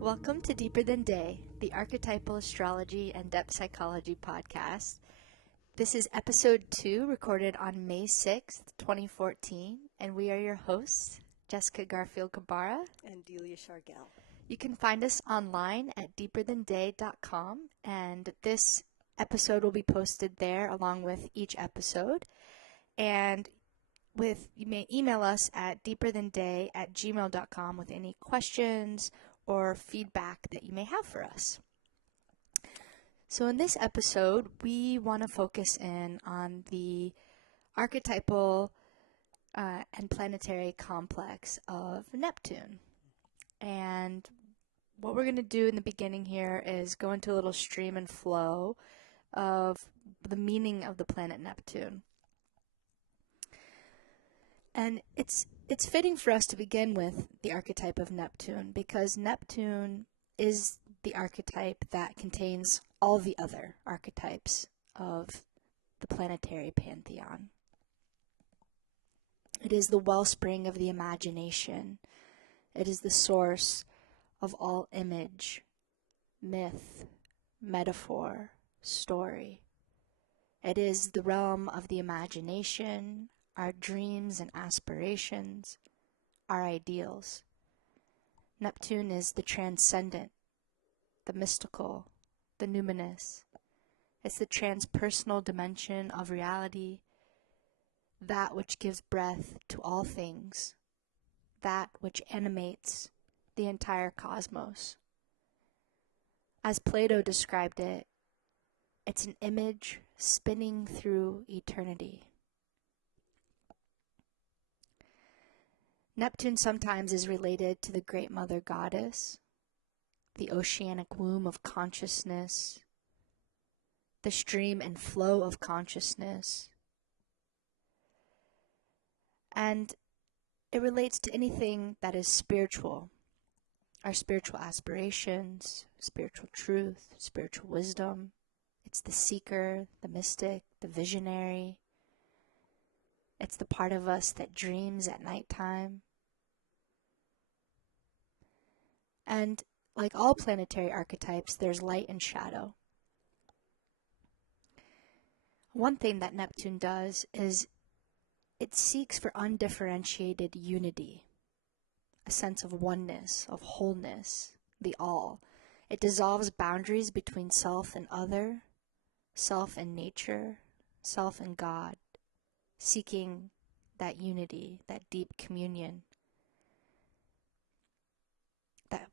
Welcome to Deeper Than Day, the Archetypal Astrology and Depth Psychology podcast. This is episode 2, recorded on May 6th, 2014, and we are your hosts, Jessica Garfield-Kabbara and Delia Shargell. You can find us online at deeperthanday.com, and this episode will be posted there along with each episode. And you may email us at deeperthanday@gmail.com with any questions or feedback that you may have for us. So in this episode, we want to focus in on the archetypal and planetary complex of Neptune. And what we're going to do in the beginning here is go into a little stream and flow of the meaning of the planet Neptune. And it's fitting for us to begin with the archetype of Neptune, because Neptune is the archetype that contains all the other archetypes of the planetary pantheon. It is the wellspring of the imagination. It is the source of all image, myth, metaphor, story. It is the realm of the imagination, our dreams and aspirations, our ideals. Neptune is the transcendent, the mystical, the numinous. It's the transpersonal dimension of reality, that which gives breath to all things, that which animates the entire cosmos. As Plato described it, it's an image spinning through eternity. Neptune sometimes is related to the Great Mother Goddess, the oceanic womb of consciousness, the stream and flow of consciousness. And it relates to anything that is spiritual, our spiritual aspirations, spiritual truth, spiritual wisdom. It's the seeker, the mystic, the visionary. It's the part of us that dreams at nighttime. And like all planetary archetypes, there's light and shadow. One thing that Neptune does is it seeks for undifferentiated unity, a sense of oneness, of wholeness, the all. It dissolves boundaries between self and other, self and nature, self and God, seeking that unity, that deep communion, that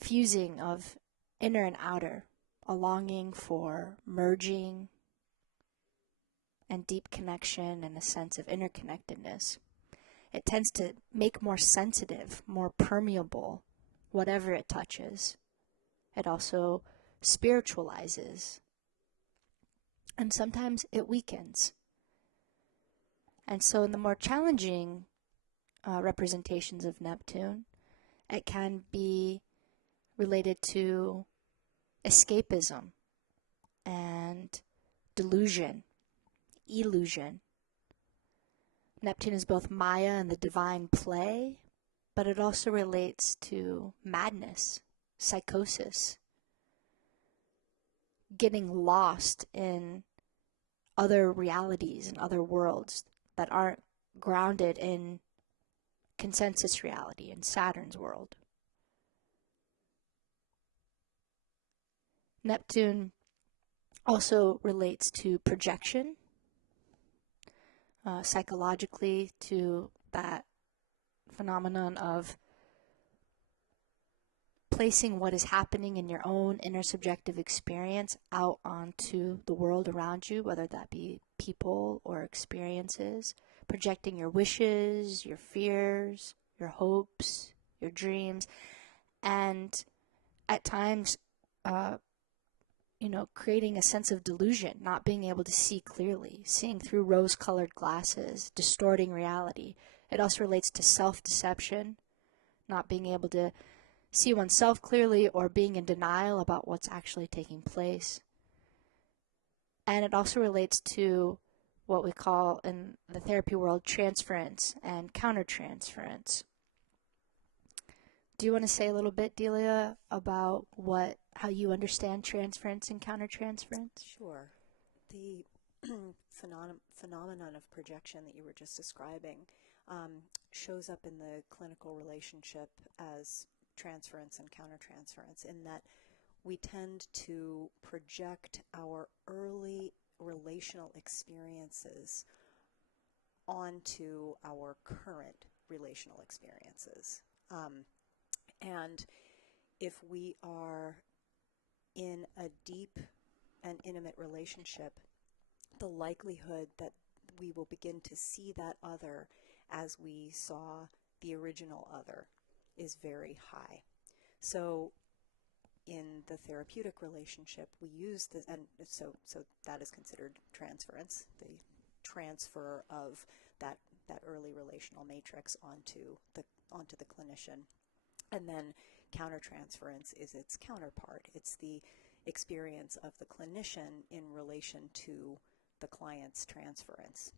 fusing of inner and outer, a longing for merging and deep connection and a sense of interconnectedness. It tends to make more sensitive, more permeable, whatever it touches. It also spiritualizes. And sometimes it weakens. And so in the more challenging representations of Neptune, it can be related to escapism and delusion, illusion. Neptune is both Maya and the divine play, but it also relates to madness, psychosis, getting lost in other realities and other worlds that aren't grounded in consensus reality in Saturn's world. Neptune also relates to projection, psychologically, to that phenomenon of placing what is happening in your own inner subjective experience out onto the world around you, whether that be people or experiences, projecting your wishes, your fears, your hopes, your dreams, and at times creating a sense of delusion, not being able to see clearly, seeing through rose-colored glasses, distorting reality. It also relates to self-deception, not being able to see oneself clearly or being in denial about what's actually taking place. And it also relates to what we call in the therapy world transference and countertransference. Do you want to say a little bit, Delia, about how you understand transference and countertransference? Sure. The phenomenon of projection that you were just describing shows up in the clinical relationship as transference and countertransference, in that we tend to project our early relational experiences onto our current relational experiences. And if we are in a deep and intimate relationship, the likelihood that we will begin to see that other as we saw the original other is very high. So in the therapeutic relationship, we use this, and so that is considered transference, the transfer of that early relational matrix onto the clinician. And then countertransference is its counterpart. It's the experience of the clinician in relation to the client's transference.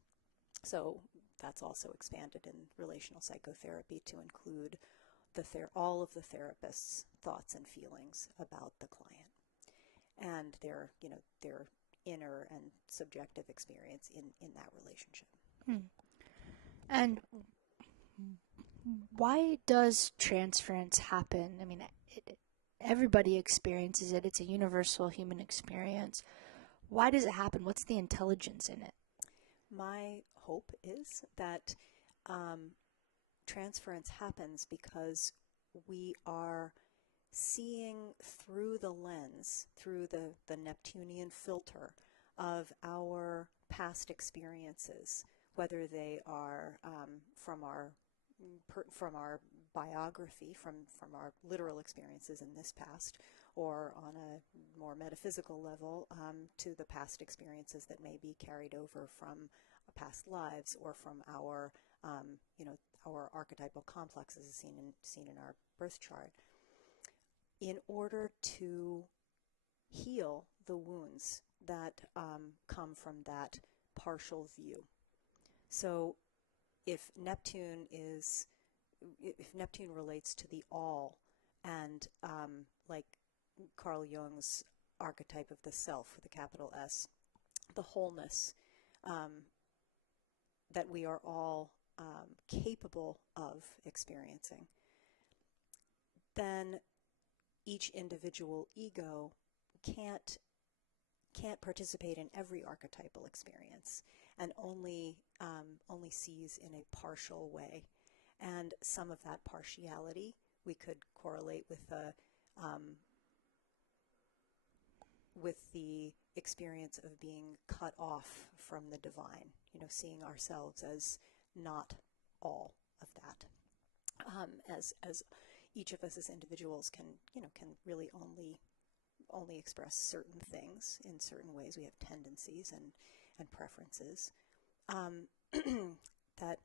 So that's also expanded in relational psychotherapy to include all of the therapist's thoughts and feelings about the client and their inner and subjective experience in that relationship. And why does transference happen? I mean, everybody experiences it. It's a universal human experience. Why does it happen? What's the intelligence in it? My hope is that transference happens because we are seeing through the lens, through the Neptunian filter of our past experiences, whether they are from our biography, from our literal experiences in this past, or on a more metaphysical level, to the past experiences that may be carried over from past lives, or from our our archetypal complexes seen in our birth chart, in order to heal the wounds that come from that partial view. So if Neptune relates to the all, and like Carl Jung's archetype of the self with a capital S, the wholeness that we are all capable of experiencing, then each individual ego can't participate in every archetypal experience, and only sees in a partial way. And some of that partiality we could correlate with the experience of being cut off from the divine, seeing ourselves as not all of that. As each of us as individuals can really only express certain things in certain ways. We have tendencies and preferences. That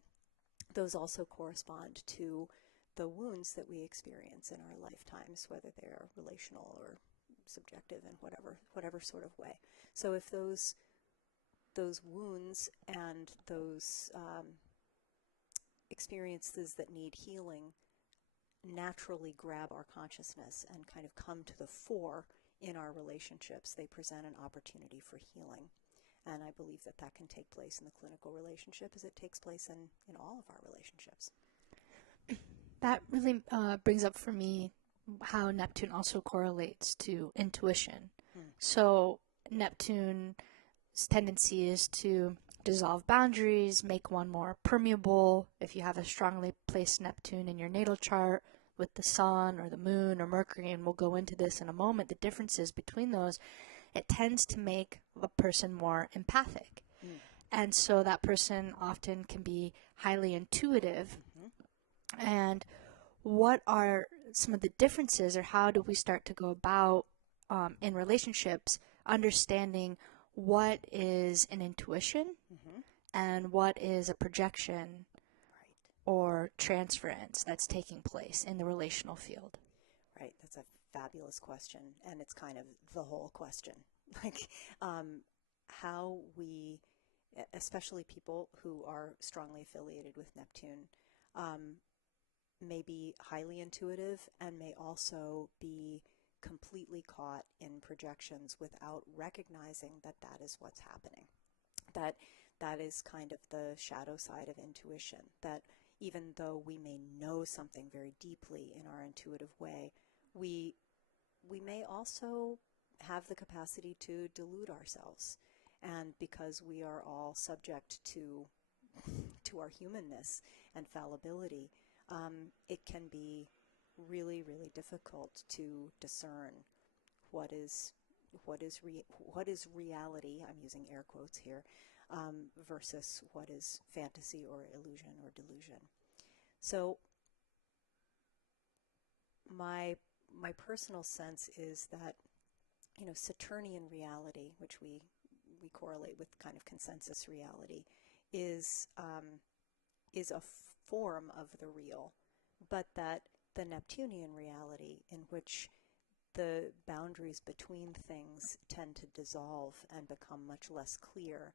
those also correspond to the wounds that we experience in our lifetimes, whether they are relational or subjective in whatever sort of way. So if those wounds and those experiences that need healing naturally grab our consciousness and kind of come to the fore in our relationships, they present an opportunity for healing. And I believe that can take place in the clinical relationship as it takes place in all of our relationships. That really brings up for me how Neptune also correlates to intuition. So Neptune's tendency is to dissolve boundaries, make one more permeable. If you have a strongly placed Neptune in your natal chart with the sun or the moon or Mercury, and we'll go into this in a moment, the differences between those, it tends to make a person more empathic. And so that person often can be highly intuitive. And what are some of the differences, or how do we start to go about in relationships understanding what is an intuition and what is a projection or transference that's taking place in the relational field? Right. That's a fabulous question, and it's kind of the whole question. How we, especially people who are strongly affiliated with Neptune, may be highly intuitive and may also be completely caught in projections without recognizing that that is what's happening. That is kind of the shadow side of intuition, that even though we may know something very deeply in our intuitive way, we may also have the capacity to delude ourselves. And because we are all subject to our humanness and fallibility, it can be really, really difficult to discern what is reality, I'm using air quotes here, versus what is fantasy or illusion or delusion. So my personal sense is that, Saturnian reality, which we correlate with kind of consensus reality, is a form of the real, but that the Neptunian reality, in which the boundaries between things tend to dissolve and become much less clear,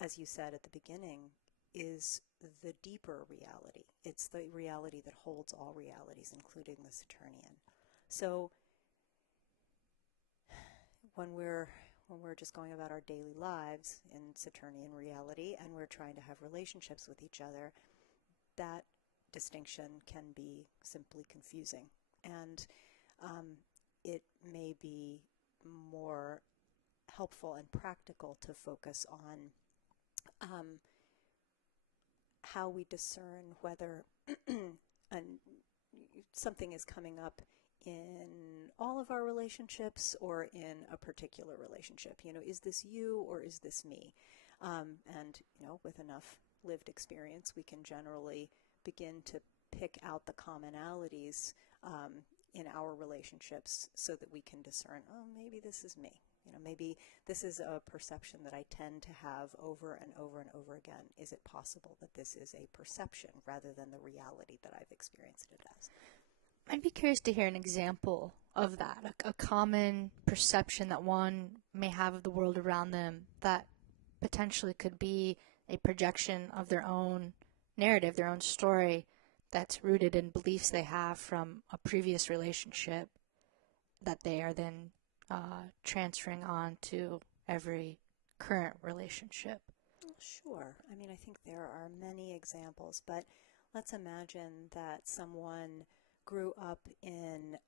as you said at the beginning, is the deeper reality. It's the reality that holds all realities, including the Saturnian. So when we're just going about our daily lives in Saturnian reality and we're trying to have relationships with each other, that distinction can be simply confusing. And it may be more helpful and practical to focus on how we discern whether something is coming up in all of our relationships or in a particular relationship. Is this you or is this me? And with enough lived experience, we can generally begin to pick out the commonalities in our relationships so that we can discern, oh, maybe this is me. Maybe this is a perception that I tend to have over and over and over again. Is it possible that this is a perception rather than the reality that I've experienced it as? I'd be curious to hear an example of that, a common perception that one may have of the world around them that potentially could be a projection of their own narrative, their own story, that's rooted in beliefs they have from a previous relationship that they are then transferring on to every current relationship. Well, sure. I mean, I think there are many examples, but let's imagine that someone grew up in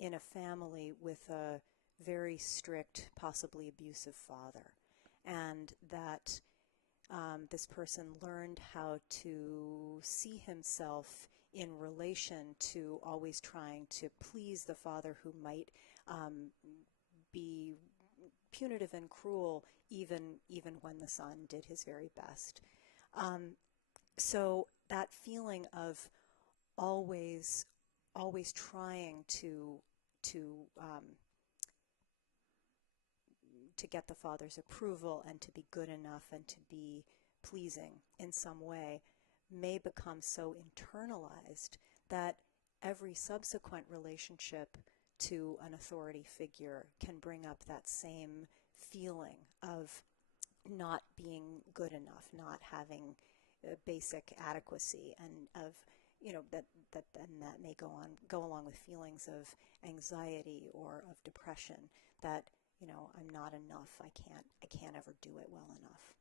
a family with a very strict, possibly abusive father, and that this person learned how to see himself in relation to always trying to please the father, who might be punitive and cruel even when the son did his very best. So that feeling of always trying to get the father's approval and to be good enough and to be pleasing in some way may become so internalized that every subsequent relationship to an authority figure can bring up that same feeling of not being good enough, not having basic adequacy, and of that may go along with feelings of anxiety or of depression, that I'm not enough, I can't ever do it well enough,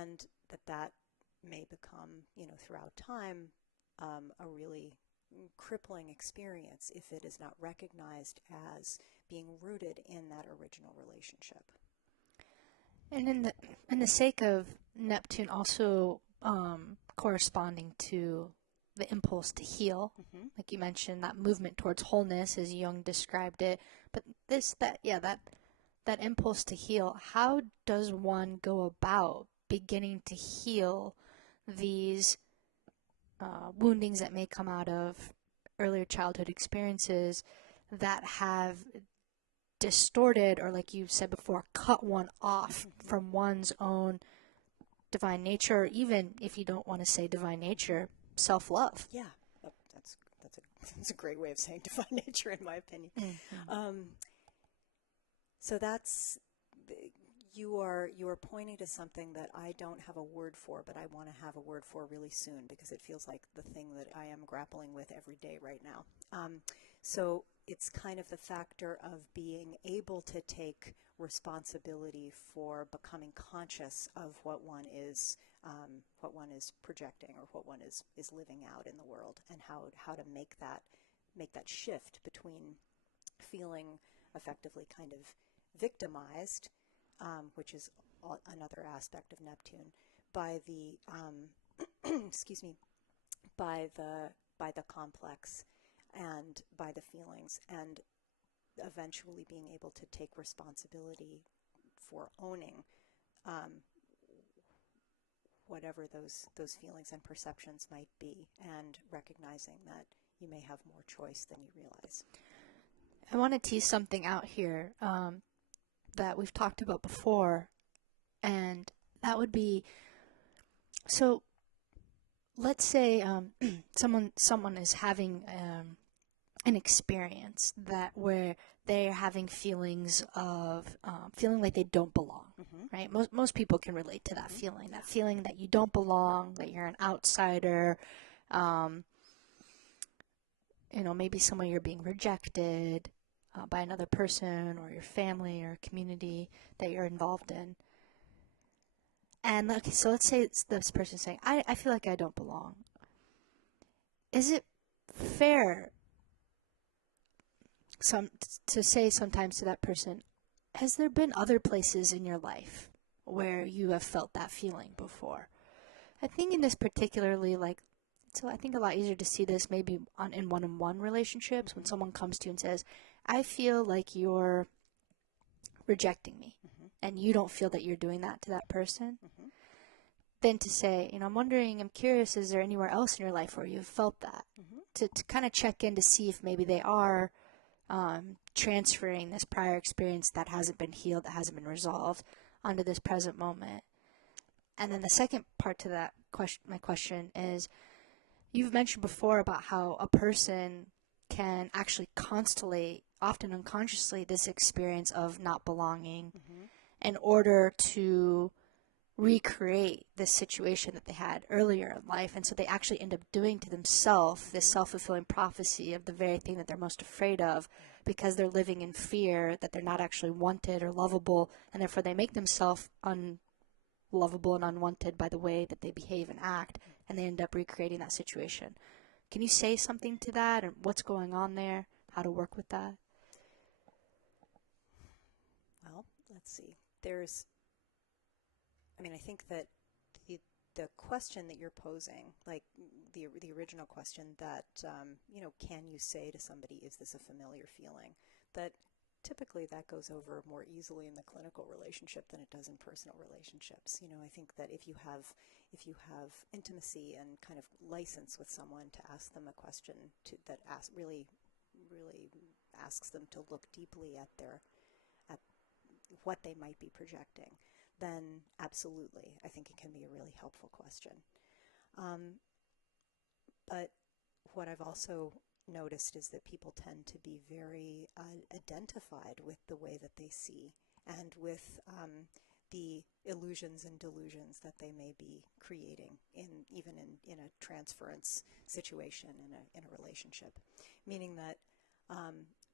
and that may become throughout time a really crippling experience if it is not recognized as being rooted in that original relationship. And in the sake of Neptune also corresponding to the impulse to heal, like you mentioned, that movement towards wholeness as Jung described it, but that impulse to heal, how does one go about beginning to heal these woundings that may come out of earlier childhood experiences that have distorted, or like you said before, cut one off from one's own divine nature, or even if you don't want to say divine nature, self-love? Yeah, that's a great way of saying divine nature, in my opinion. So that's, You are pointing to something that I don't have a word for, but I want to have a word for really soon, because it feels like the thing that I am grappling with every day right now. So it's kind of the factor of being able to take responsibility for becoming conscious of what one is projecting, or what one is living out in the world, and how to make that shift between feeling effectively kind of victimized, which is another aspect of Neptune, by the excuse me, by the complex and by the feelings, and eventually being able to take responsibility for owning whatever those feelings and perceptions might be, and recognizing that you may have more choice than you realize. I want to tease something out here that we've talked about before, and that would be, so let's say someone is having an experience that where they're having feelings of feeling like they don't belong, right? Most people can relate to that feeling, that feeling that you don't belong, that you're an outsider, maybe somewhere you're being rejected by another person or your family or community that you're involved in. And okay, so let's say it's this person saying, I feel like I don't belong. Is it fair to say sometimes to that person, has there been other places in your life where you have felt that feeling before? I think in this particularly, so I think a lot easier to see this maybe in one-on-one relationships, when someone comes to you and says, I feel like you're rejecting me, and you don't feel that you're doing that to that person. Then to say, I'm curious, is there anywhere else in your life where you've felt that? To kind of check in to see if maybe they are transferring this prior experience that hasn't been healed, that hasn't been resolved, onto this present moment. And then the second part to that my question is, you've mentioned before about how a person can actually constellate, often unconsciously, this experience of not belonging in order to recreate this situation that they had earlier in life. And so they actually end up doing to themselves this self-fulfilling prophecy of the very thing that they're most afraid of, because they're living in fear that they're not actually wanted or lovable, and therefore they make themselves unlovable and unwanted by the way that they behave and act, and they end up recreating that situation. Can you say something to that, and what's going on there, how to work with that? Well, let's see. I think that the question that you're posing, like the original question that, can you say to somebody, is this a familiar feeling? That typically that goes over more easily in the clinical relationship than it does in personal relationships. I think that if you have intimacy and kind of license with someone to ask them a question that really asks them to look deeply at what they might be projecting, then absolutely, I think it can be a really helpful question. But what I've also noticed is that people tend to be very identified with the way that they see, and with the illusions and delusions that they may be creating even in a transference situation in a relationship, meaning that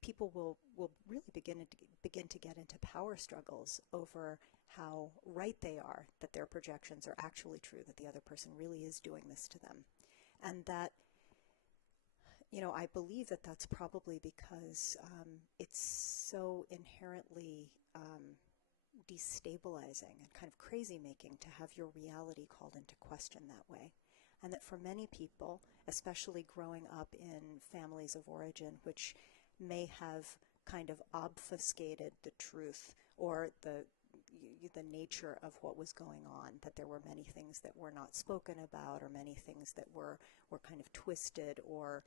people will really begin to get into power struggles over how right they are that their projections are actually true, that the other person really is doing this to them. And that, I believe that that's probably because it's so inherently destabilizing and kind of crazy-making to have your reality called into question that way. And that for many people, especially growing up in families of origin, which may have kind of obfuscated the truth or the nature of what was going on, that there were many things that were not spoken about, or many things that were kind of twisted or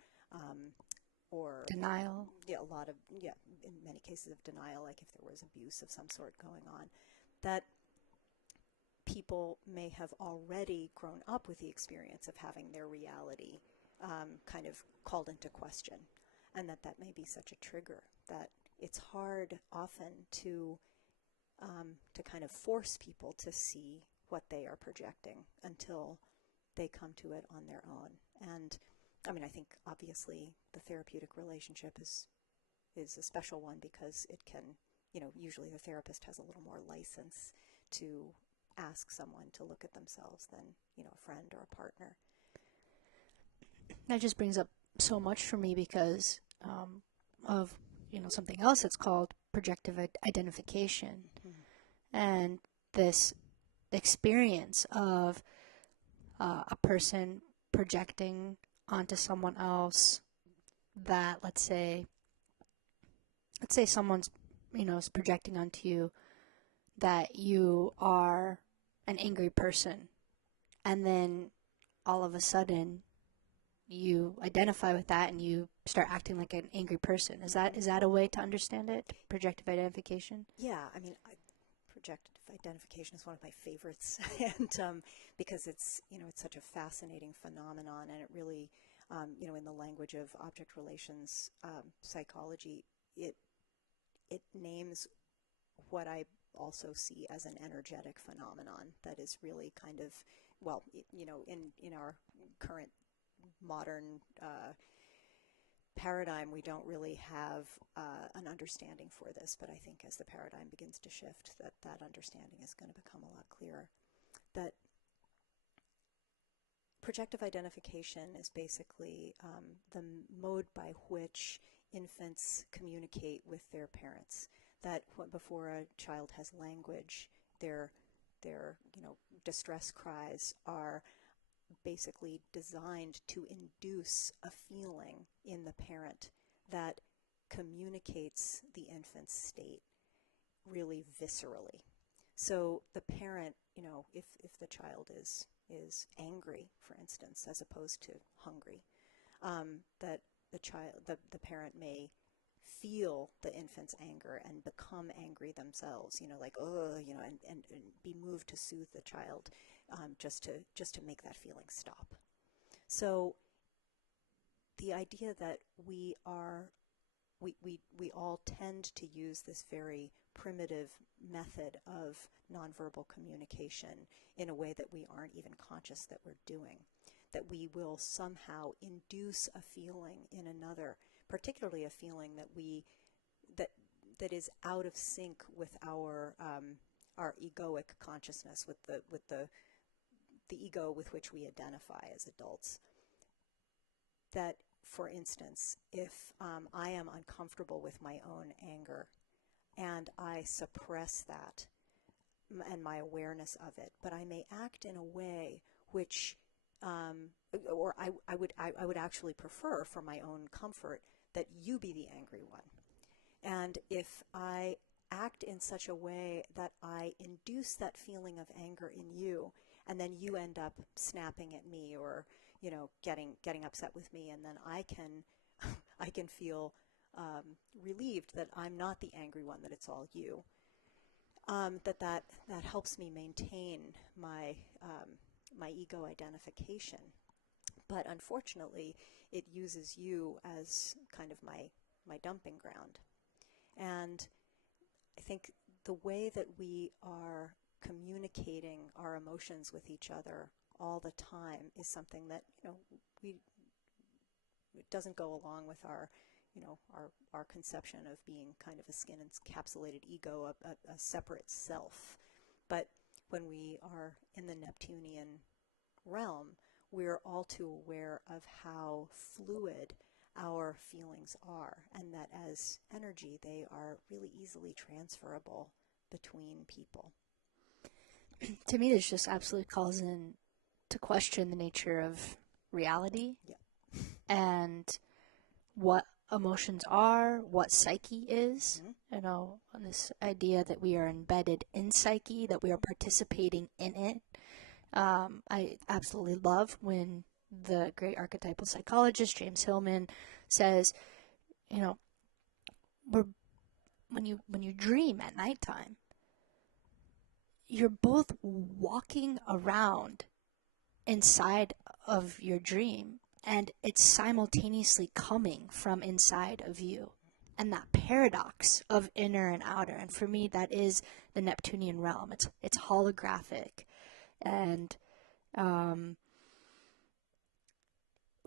Denial. In many cases of denial, like if there was abuse of some sort going on, that people may have already grown up with the experience of having their reality kind of called into question, and that may be such a trigger that it's hard often to to kind of force people to see what they are projecting until they come to it on their own. And I mean, I think obviously the therapeutic relationship is a special one because it can, usually the therapist has a little more license to ask someone to look at themselves than, a friend or a partner. That just brings up so much for me because of, something else that's called projective identification. Mm-hmm. And this experience of a person projecting onto someone else that, let's say someone's, is projecting onto you that you are an angry person, and then all of a sudden you identify with that and you start acting like an angry person. Is that a way to understand it? Projective identification? Yeah, I mean, projective identification is one of my favorites, and because it's it's such a fascinating phenomenon, and it really, in the language of object relations psychology, it names what I also see as an energetic phenomenon that is really kind of, well, in our current modern paradigm, we don't really have an understanding for this, but I think as the paradigm begins to shift, that understanding is going to become a lot clearer. That projective identification is basically the mode by which infants communicate with their parents. That before a child has language, their distress cries are basically designed to induce a feeling in the parent that communicates the infant's state really viscerally. So the parent, if the child is angry, for instance, as opposed to hungry, that the parent may feel the infant's anger and become angry themselves, like, oh, and be moved to soothe the child, just to make that feeling stop. So the idea that we all tend to use this very primitive method of nonverbal communication in a way that we aren't even conscious that we're doing, that we will somehow induce a feeling in another, particularly a feeling that is out of sync with our egoic consciousness, with the ego with which we identify as adults. That, for instance, if I am uncomfortable with my own anger and I suppress that and my awareness of it, but I may act in a way which, or I would actually prefer, for my own comfort, that you be the angry one. And if I act in such a way that I induce that feeling of anger in you, and then you end up snapping at me or, getting upset with me, and then I can feel relieved that I'm not the angry one, that it's all you. That helps me maintain my my ego identification. But unfortunately, it uses you as kind of my dumping ground. And I think the way that we are communicating our emotions with each other all the time is something that, it doesn't go along with our conception of being kind of a skin-encapsulated ego, a separate self. But when we are in the Neptunian realm, we're all too aware of how fluid our feelings are, and that as energy, they are really easily transferable between people. To me, this just absolutely calls in to question the nature of reality. Yeah. And what emotions are, what psyche is, on this idea that we are embedded in psyche, that we are participating in it. I absolutely love when the great archetypal psychologist James Hillman says, when you dream at nighttime, you're both walking around inside of your dream, and it's simultaneously coming from inside of you. and that paradox of inner and outer. And for me, that is the Neptunian realm. It's holographic. And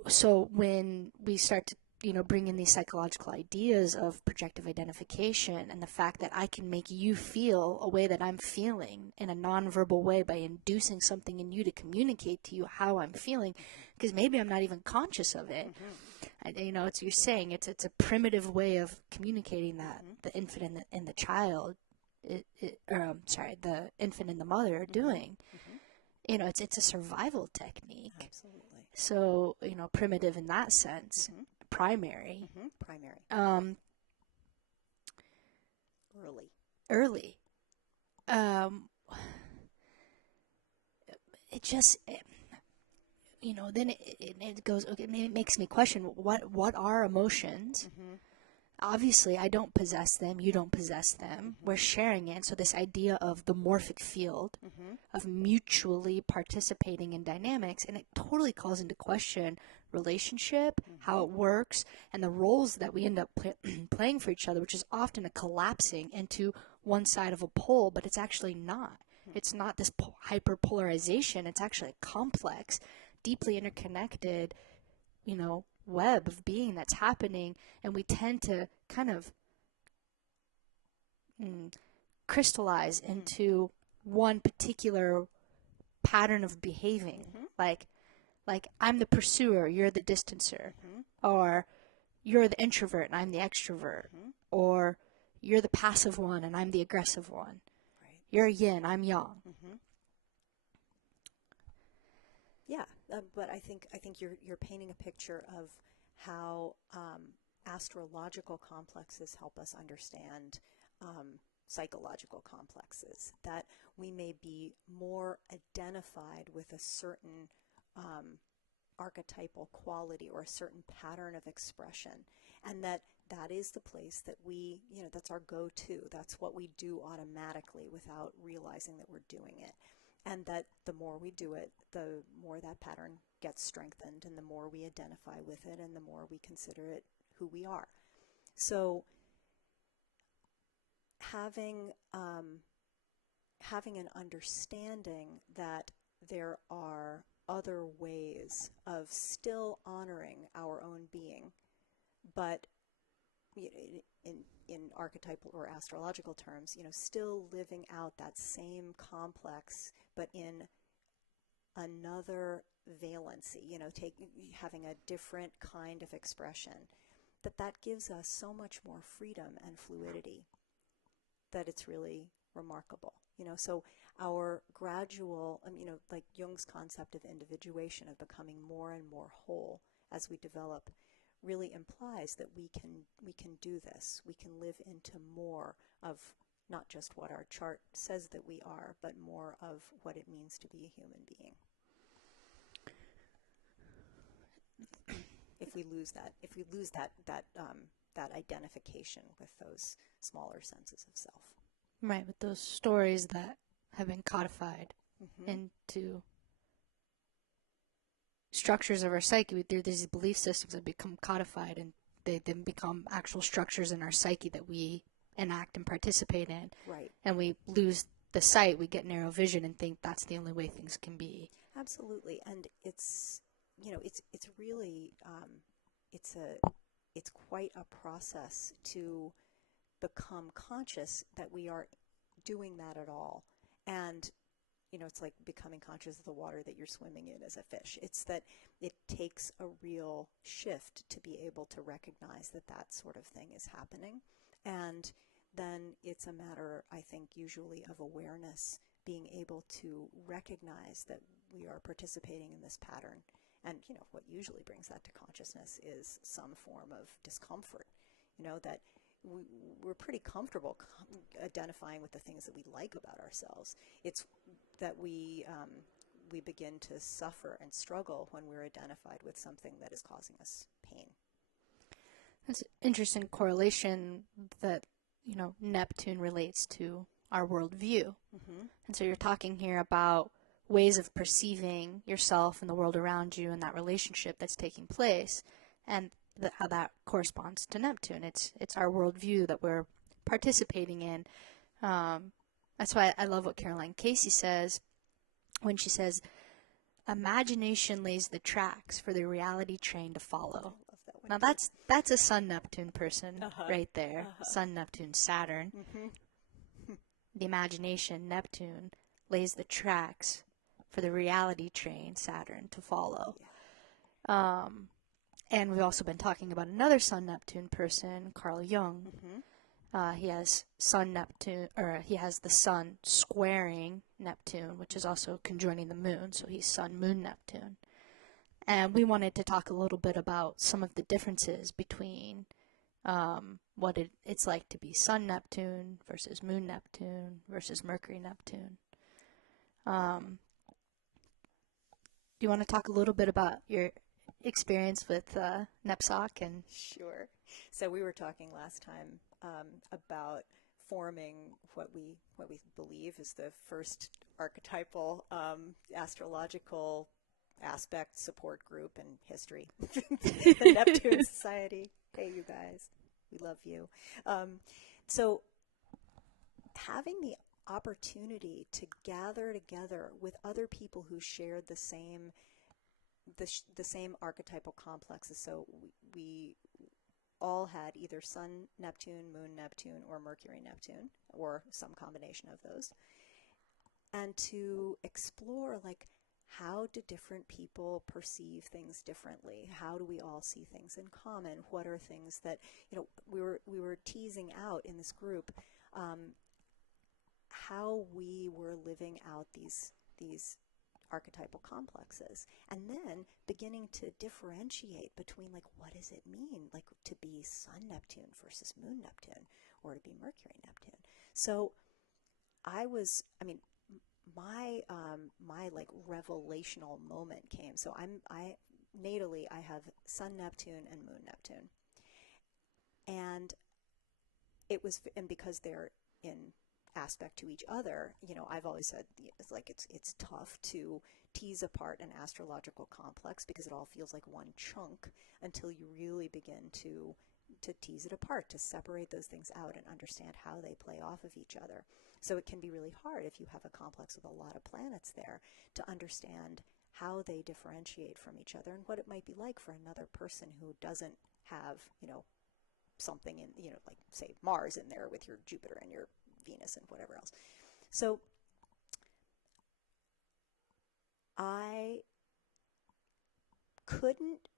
so when we start to, bring in these psychological ideas of projective identification and the fact that I can make you feel a way that I'm feeling in a nonverbal way by inducing something in you to communicate to you how I'm feeling, because maybe I'm not even conscious of it. It's you're saying it's a primitive way of communicating that the infant and the child, the infant and the mother are doing. It's a survival technique. Absolutely. So, primitive in that sense, primary. Primary. Early. It just, then it goes, okay, it makes me question, what are emotions? Obviously, I don't possess them. You don't possess them. We're sharing it. So this idea of the morphic field, of mutually participating in dynamics, and it totally calls into question relationship, how it works, and the roles that we end up playing for each other, which is often a collapsing into one side of a pole, but it's actually not. It's not this hyperpolarization. It's actually a complex, deeply interconnected, web of being that's happening, and we tend to kind of crystallize into one particular pattern of behaving. Like I'm the pursuer, you're the distancer, or you're the introvert and I'm the extrovert, or you're the passive one and I'm the aggressive one. Right. You're yin, I'm yang. Yeah, but I think you're painting a picture of how astrological complexes help us understand psychological complexes. That we may be more identified with a certain archetypal quality or a certain pattern of expression, and that is the place that we, that's our go-to. That's what we do automatically without realizing that we're doing it. And that the more we do it, the more that pattern gets strengthened, and the more we identify with it, and the more we consider it who we are. So having an understanding that there are other ways of still honoring our own being, but in archetypal or astrological terms, still living out that same complex, but in another valency, having a different kind of expression, that gives us so much more freedom and fluidity that it's really remarkable. So our gradual, like Jung's concept of individuation, of becoming more and more whole as we develop, really implies that we can do this. We can live into more of not just what our chart says that we are, but more of what it means to be a human being. If we lose that identification with those smaller senses of self. Right, with those stories that have been codified into structures of our psyche. There's these belief systems that become codified, and they then become actual structures in our psyche that we enact and participate in. Right. And we lose the sight. We get narrow vision and think that's the only way things can be. Absolutely. And it's really it's quite a process to become conscious that we are doing that at all. And it's like becoming conscious of the water that you're swimming in as a fish. It's that it takes a real shift to be able to recognize that sort of thing is happening. And then it's a matter, I think, usually of awareness, being able to recognize that we are participating in this pattern. And, what usually brings that to consciousness is some form of discomfort, that we're pretty comfortable identifying with the things that we like about ourselves. It's that we begin to suffer and struggle when we're identified with something that is causing us pain. That's an interesting correlation that, Neptune relates to our worldview. And so you're talking here about ways of perceiving yourself and the world around you and that relationship that's taking place. And how that corresponds to Neptune. It's our worldview that we're participating in. That's why I love what Caroline Casey says when she says, imagination lays the tracks for the reality train to follow. I love that one. Now that's a Sun-Neptune person right there. Sun, Neptune, Saturn. The imagination, Neptune, lays the tracks for the reality train, Saturn, to follow. And we've also been talking about another Sun-Neptune person, Carl Jung. He has Sun-Neptune, or he has the Sun squaring Neptune, which is also conjoining the Moon, so he's Sun-Moon Neptune. And we wanted to talk a little bit about some of the differences between what it's like to be Sun-Neptune versus Moon-Neptune versus Mercury-Neptune. Do you want to talk a little bit about your experience with NEPSOC? And Sure. So we were talking last time about forming what we believe is the first archetypal astrological aspect support group in history, the Neptune Society. Hey, you guys, we love you. So having the opportunity to gather together with other people who shared the same archetypal complexes. So we all had either Sun Neptune, Moon Neptune, or Mercury Neptune, or some combination of those, and to explore, like, how do different people perceive things differently? How do we all see things in common? What are things that, we were teasing out in this group, how we were living out these archetypal complexes, and then beginning to differentiate between, like, what does it mean, like, to be Sun Neptune versus Moon Neptune, or to be Mercury Neptune. So my like revelational moment came. So natally I have Sun Neptune and Moon Neptune, and because they're in aspect to each other, I've always said it's tough to tease apart an astrological complex because it all feels like one chunk until you really begin to tease it apart, to separate those things out and understand how they play off of each other. So it can be really hard if you have a complex with a lot of planets there to understand how they differentiate from each other and what it might be like for another person who doesn't have, something in, like, say, Mars in there with your Jupiter and your Venus and whatever else. So I couldn't,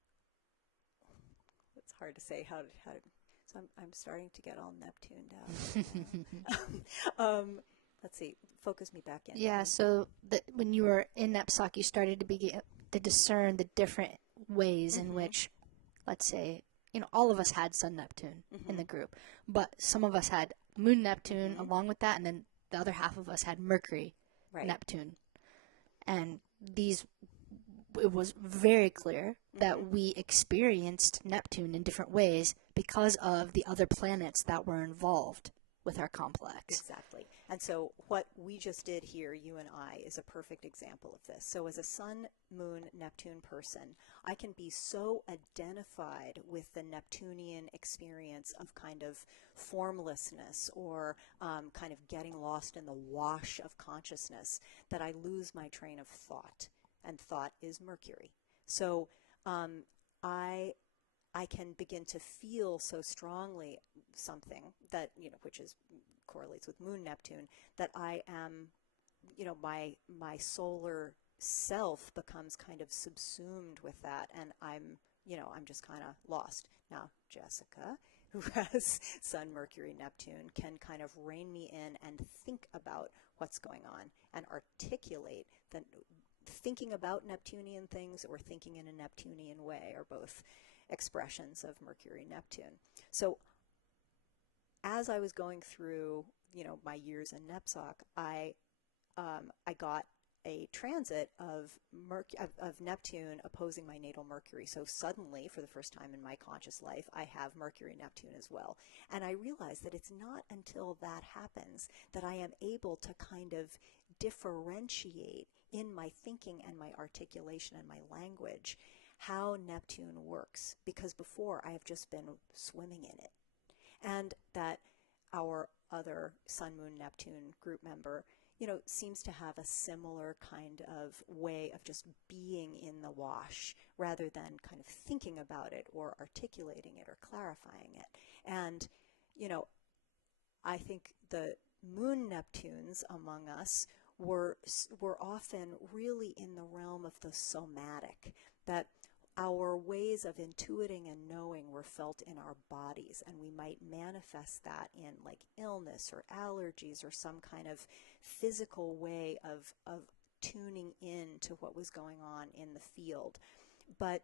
it's hard to say how to so I'm starting to get all Neptuned out. Let's see, focus me back in. Yeah, so when you were in NEPSOC, you started to begin to discern the different ways in which, let's say, all of us had Sun Neptune in the group, but some of us had Moon Neptune along with that, and then the other half of us had Mercury Neptune. And it was very clear that we experienced Neptune in different ways because of the other planets that were involved with our complex. Exactly. And so what we just did here, you and I, is a perfect example of this. So as a Sun, Moon, Neptune person, I can be so identified with the Neptunian experience of kind of formlessness or kind of getting lost in the wash of consciousness that I lose my train of thought. And thought is Mercury. So I can begin to feel so strongly something that, which correlates with Moon Neptune, that I am, my solar self becomes kind of subsumed with that, and I'm just kind of lost. Now, Jessica, who has Sun, Mercury, Neptune, can kind of rein me in and think about what's going on and articulate the thinking about Neptunian things or thinking in a Neptunian way are both expressions of Mercury Neptune. So as I was going through, my years in NEPSOC, I got a transit of Neptune opposing my natal Mercury. So suddenly, for the first time in my conscious life, I have Mercury Neptune as well. And I realized that it's not until that happens that I am able to kind of differentiate in my thinking and my articulation and my language how Neptune works, because before I have just been swimming in it. And that our other Sun, Moon, Neptune group member, seems to have a similar kind of way of just being in the wash rather than kind of thinking about it or articulating it or clarifying it. And, I think the Moon Neptunes among us were often really in the realm of the somatic, that our ways of intuiting and knowing were felt in our bodies, and we might manifest that in like illness or allergies or some kind of physical way of tuning in to what was going on in the field. But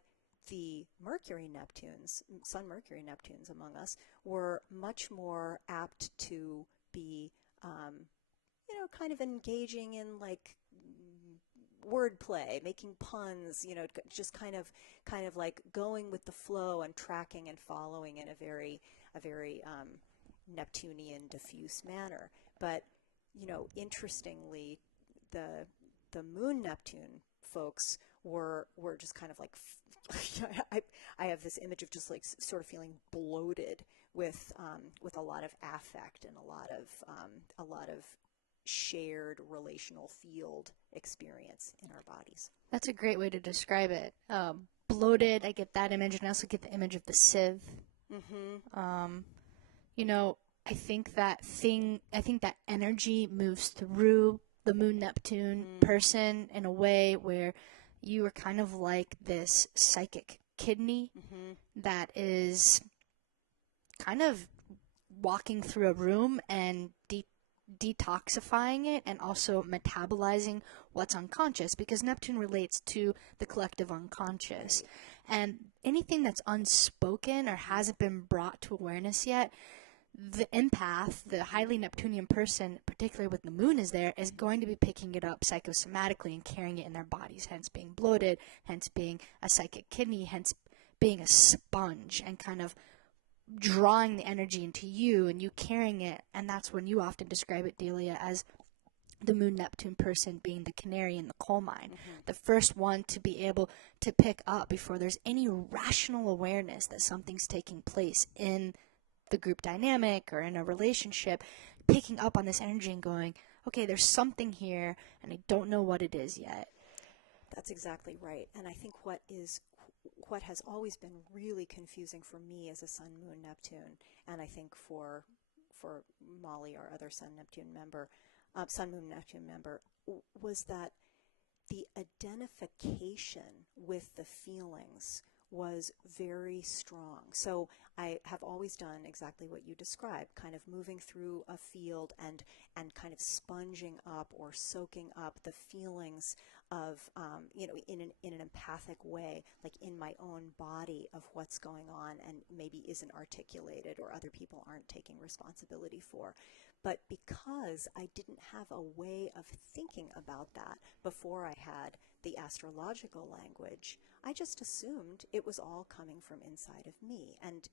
the Mercury Neptunes, Sun Mercury Neptunes among us, were much more apt to be, kind of engaging in like wordplay, making puns, just kind of like going with the flow and tracking and following in a very Neptunian diffuse manner. But, interestingly, the Moon Neptune folks were just kind of like, I have this image of just like sort of feeling bloated with a lot of affect and a lot of shared relational field experience in our bodies. That's a great way to describe it. Bloated, I get that image, and I also get the image of the sieve. Mm-hmm. I think that energy moves through the Moon Neptune person in a way where you are kind of like this psychic kidney that is kind of walking through a room and detoxifying it and also metabolizing what's unconscious, because Neptune relates to the collective unconscious. And anything that's unspoken or hasn't been brought to awareness yet, the empath, the highly Neptunian person, particularly with the moon is there, is going to be picking it up psychosomatically and carrying it in their bodies, hence being bloated, hence being a psychic kidney, hence being a sponge and kind of drawing the energy into you and you carrying it. And that's when you often describe it, Delia, as the Moon Neptune person being the canary in the coal mine, the first one to be able to pick up before there's any rational awareness that something's taking place in the group dynamic or in a relationship, picking up on this energy and going, okay, there's something here and I don't know what it is yet. That's exactly right. And I think what has always been really confusing for me as a Sun, Moon, Neptune, and I think for Molly, our other Sun, Moon, Neptune member, was that the identification with the feelings was very strong. So I have always done exactly what you described, kind of moving through a field and kind of sponging up or soaking up the feelings of, in an empathic way, like in my own body, of what's going on and maybe isn't articulated or other people aren't taking responsibility for. But because I didn't have a way of thinking about that before I had the astrological language, I just assumed it was all coming from inside of me. And,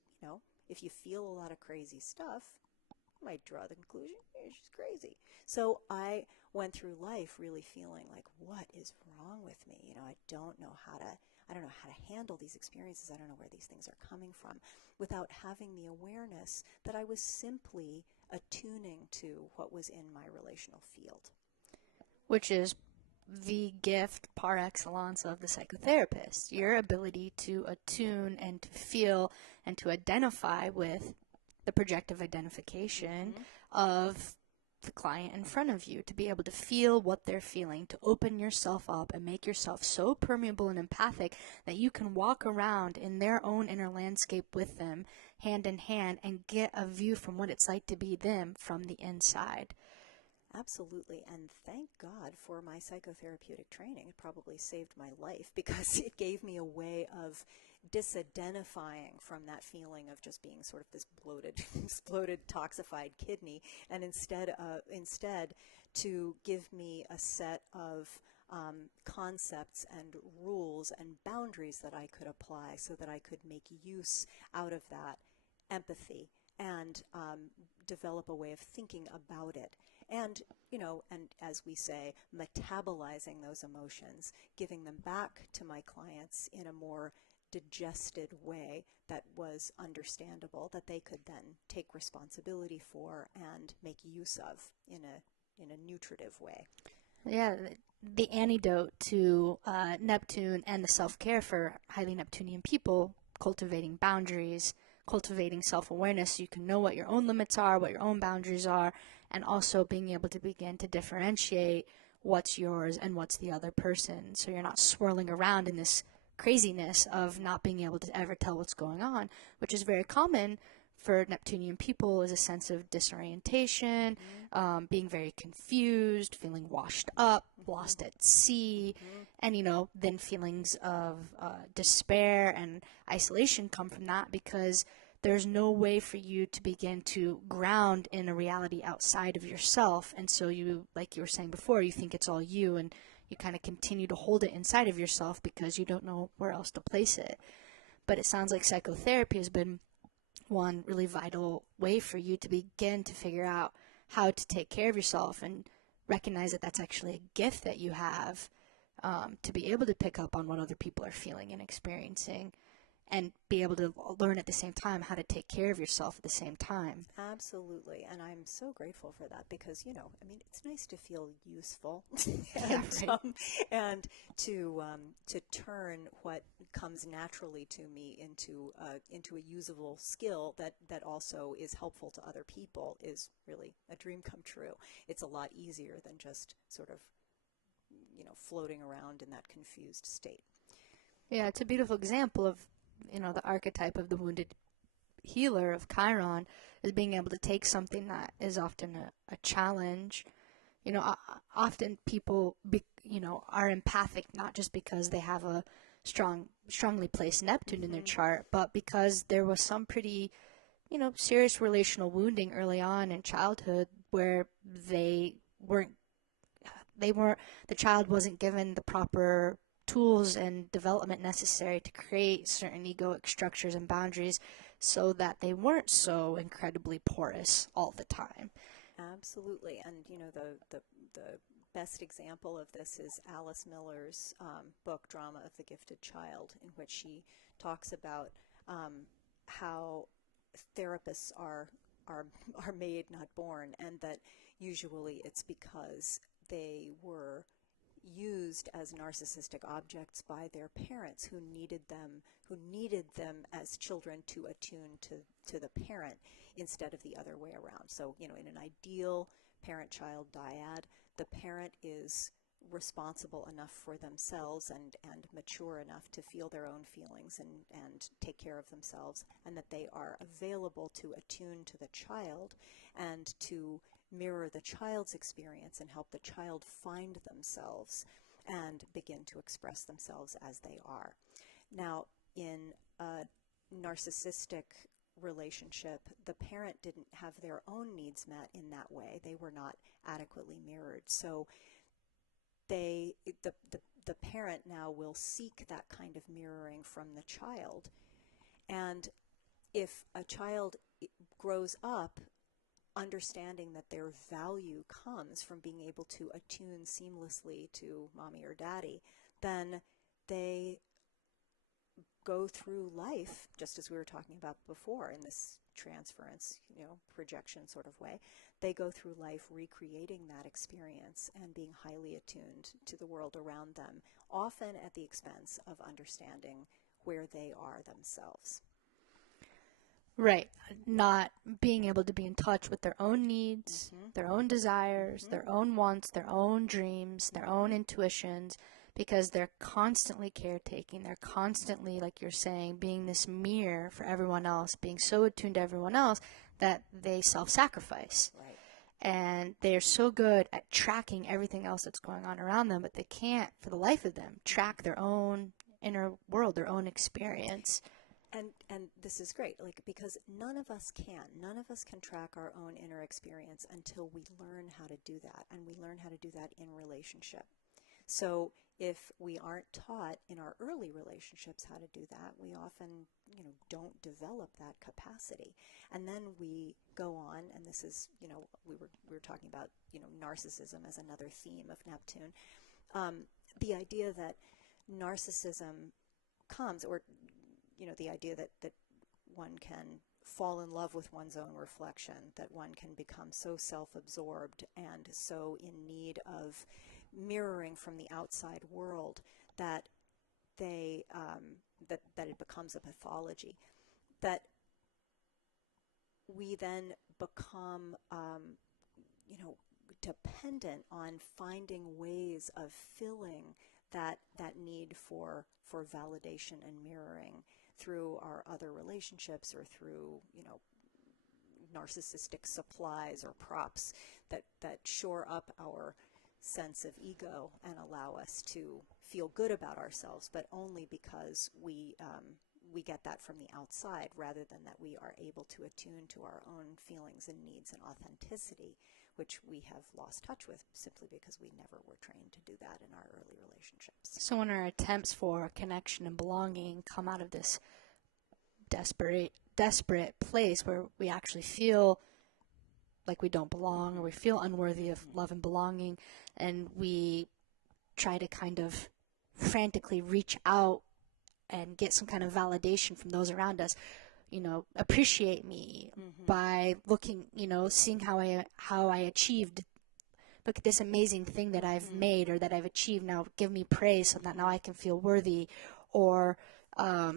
if you feel a lot of crazy stuff, you might draw the conclusion, she's crazy. So I went through life really feeling like, what is wrong with me? I don't know how to handle these experiences. I don't know where these things are coming from, without having the awareness that I was simply attuning to what was in my relational field. Which is the gift par excellence of the psychotherapist, your ability to attune and to feel and to identify with the projective identification of the client in front of you, to be able to feel what they're feeling, to open yourself up and make yourself so permeable and empathic that you can walk around in their own inner landscape with them, hand in hand, and get a view from what it's like to be them from the inside. Absolutely, and thank God for my psychotherapeutic training. It probably saved my life because it gave me a way of disidentifying from that feeling of just being sort of this bloated, toxified kidney, and instead to give me a set of concepts and rules and boundaries that I could apply so that I could make use out of that empathy and develop a way of thinking about it. And, and as we say, metabolizing those emotions, giving them back to my clients in a more digested way that was understandable, that they could then take responsibility for and make use of in a nutritive way. Yeah, the antidote to Neptune and the self-care for highly Neptunian people, cultivating boundaries, cultivating self-awareness so you can know what your own limits are, what your own boundaries are, and also being able to begin to differentiate what's yours and what's the other person. So you're not swirling around in this craziness of not being able to ever tell what's going on, which is very common for Neptunian people, is a sense of disorientation, being very confused, feeling washed up, lost at sea, and, then feelings of despair and isolation come from that because there's no way for you to begin to ground in a reality outside of yourself. And so you, like you were saying before, you think it's all you, and you kind of continue to hold it inside of yourself because you don't know where else to place it. But it sounds like psychotherapy has been one really vital way for you to begin to figure out how to take care of yourself and recognize that that's actually a gift that you have, to be able to pick up on what other people are feeling and experiencing, and be able to learn at the same time how to take care of yourself at the same time. Absolutely. And I'm so grateful for that because, it's nice to feel useful Yeah, right. And to turn what comes naturally to me into a usable skill that also is helpful to other people is really a dream come true. It's a lot easier than just sort of, floating around in that confused state. Yeah, it's a beautiful example of, the archetype of the wounded healer of Chiron is being able to take something that is often a challenge. Often people, are empathic not just because they have a strongly placed Neptune in their chart, but because there was some pretty, serious relational wounding early on in childhood where the child wasn't given the proper tools and development necessary to create certain egoic structures and boundaries so that they weren't so incredibly porous all the time. Absolutely. And, the best example of this is Alice Miller's book, Drama of the Gifted Child, in which she talks about how therapists are made, not born, and that usually it's because they were used as narcissistic objects by their parents who needed them as children to attune to the parent instead of the other way around. So, in an ideal parent-child dyad, the parent is responsible enough for themselves and mature enough to feel their own feelings and take care of themselves, and that they are available to attune to the child and to mirror the child's experience and help the child find themselves and begin to express themselves as they are. Now, in a narcissistic relationship, the parent didn't have their own needs met in that way. They were not adequately mirrored. So the parent now will seek that kind of mirroring from the child. And if a child grows up understanding that their value comes from being able to attune seamlessly to mommy or daddy, then they go through life, just as we were talking about before in this transference, projection sort of way, they go through life recreating that experience and being highly attuned to the world around them, often at the expense of understanding where they are themselves. Right. Not being able to be in touch with their own needs, their own desires, their own wants, their own dreams, their own intuitions, because they're constantly caretaking. They're constantly, like you're saying, being this mirror for everyone else, being so attuned to everyone else that they self-sacrifice. Right. And they're so good at tracking everything else that's going on around them, but they can't, for the life of them, track their own inner world, their own experience. And this is great, because none of us can track our own inner experience until we learn how to do that, and we learn how to do that in relationship. So if we aren't taught in our early relationships how to do that, we often, don't develop that capacity. And then we go on, and this is, we were talking about, narcissism as another theme of Neptune. The idea that narcissism comes, or, the idea that one can fall in love with one's own reflection, that one can become so self-absorbed and so in need of mirroring from the outside world that they that it becomes a pathology, that we then become dependent on finding ways of filling that need for validation and mirroring through our other relationships, or through narcissistic supplies or props that shore up our sense of ego and allow us to feel good about ourselves, but only because we get that from the outside, rather than that we are able to attune to our own feelings and needs and authenticity, which we have lost touch with simply because we never were trained to do that in our early relationships. So when our attempts for connection and belonging come out of this desperate place where we actually feel like we don't belong, or we feel unworthy of love and belonging, and we try to kind of frantically reach out and get some kind of validation from those around us, appreciate me by looking, seeing how I achieved, look at this amazing thing that I've made or that I've achieved, now give me praise so that now I can feel worthy, or tell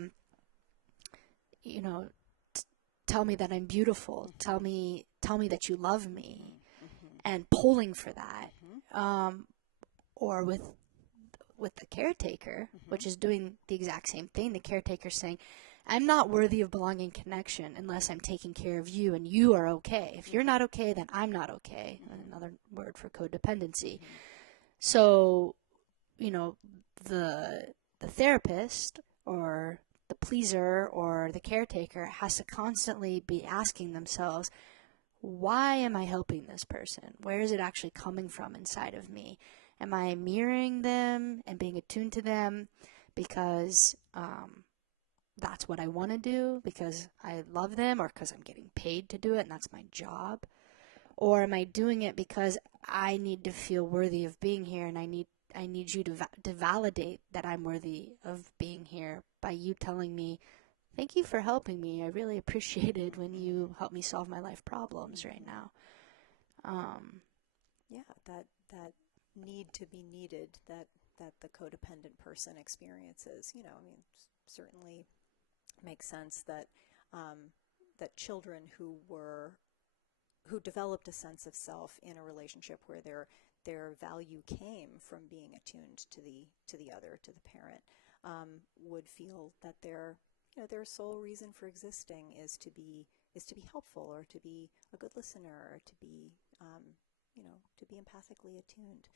me that I'm beautiful, tell me that you love me, and pulling for that, or with the caretaker, which is doing the exact same thing. The caretaker saying, I'm not worthy of belonging connection unless I'm taking care of you and you are okay. If you're not okay, then I'm not okay. Another word for codependency. So, the therapist or the pleaser or the caretaker has to constantly be asking themselves, why am I helping this person? Where is it actually coming from inside of me? Am I mirroring them and being attuned to them because that's what I want to do, because I love them, or because I'm getting paid to do it and that's my job? Or am I doing it because I need to feel worthy of being here, and I need you to validate that I'm worthy of being here by you telling me, thank you for helping me. I really appreciate it when you help me solve my life problems right now. That need to be needed that the codependent person experiences. Certainly makes sense that that children who developed a sense of self in a relationship where their value came from being attuned to the other, to the parent, would feel that their sole reason for existing is to be helpful, or to be a good listener, or to be to be empathically attuned.